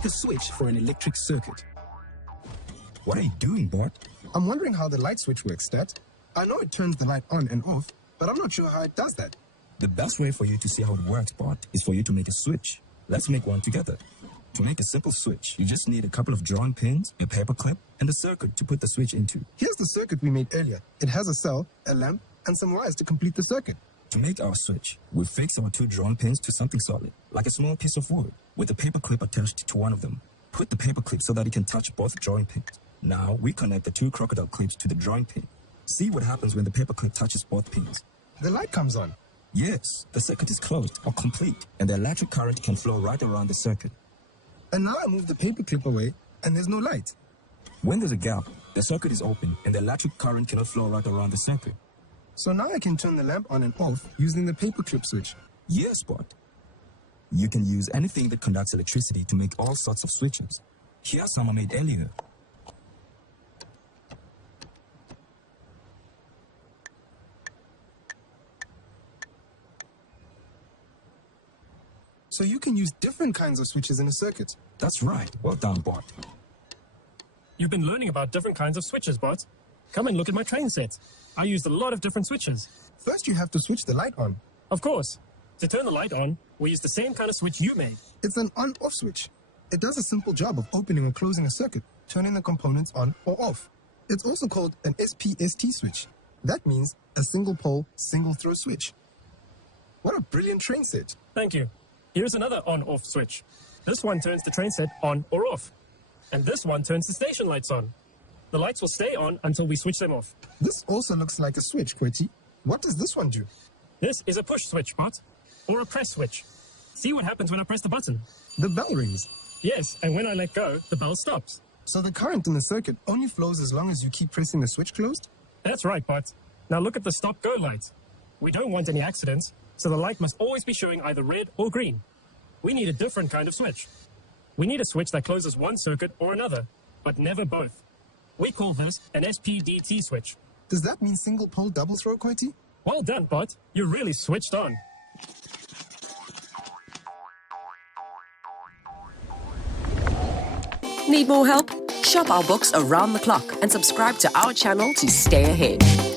make a switch for an electric circuit. What are you doing, Bart? I'm wondering how the light switch works, Stat. I know it turns the light on and off, but I'm not sure how it does that. The best way for you to see how it works, Bart, is for you to make a switch. Let's make one together. To make a simple switch, you just need a couple of drawing pins, a paper clip, and a circuit to put the switch into. Here's the circuit we made earlier. It has a cell, a lamp, and some wires to complete the circuit. To make our switch, we fix our 2 drawing pins to something solid, like a small piece of wood, with a paper clip attached to one of them. Put the paper clip so that it can touch both drawing pins. Now, we connect the 2 crocodile clips to the drawing pin. See what happens when the paper clip touches both pins. The light comes on. Yes, the circuit is closed or complete, and the electric current can flow right around the circuit. And now I move the paper clip away, and there's no light. When there's a gap, the circuit is open, and the electric current cannot flow right around the circuit. So now I can turn the lamp on and off using the paper clip switch. Yes, Bart. You can use anything that conducts electricity to make all sorts of switches. Here are some I made earlier. So you can use different kinds of switches in a circuit. That's right. Well done, Bart. You've been learning about different kinds of switches, Bart. Come and look at my train set. I used a lot of different switches. First, you have to switch the light on. Of course. To turn the light on, we use the same kind of switch you made. It's an on-off switch. It does a simple job of opening or closing a circuit, turning the components on or off. It's also called an SPST switch. That means a single-pole, single-throw switch. What a brilliant train set. Thank you. Here's another on-off switch. This one turns the train set on or off. And this one turns the station lights on. The lights will stay on until we switch them off. This also looks like a switch, Quetty. What does this one do? This is a push switch, Bart. Or a press switch. See what happens when I press the button. The bell rings. Yes, and when I let go, the bell stops. So the current in the circuit only flows as long as you keep pressing the switch closed? That's right, Bart. Now look at the stop-go light. We don't want any accidents, so the light must always be showing either red or green. We need a different kind of switch. We need a switch that closes one circuit or another, but never both. We call this an SPDT switch. Does that mean single-pole, double-throw, Quetty? Well done, Bart. You're really switched on. Need more help? Shop our books around the clock and subscribe to our channel to stay ahead.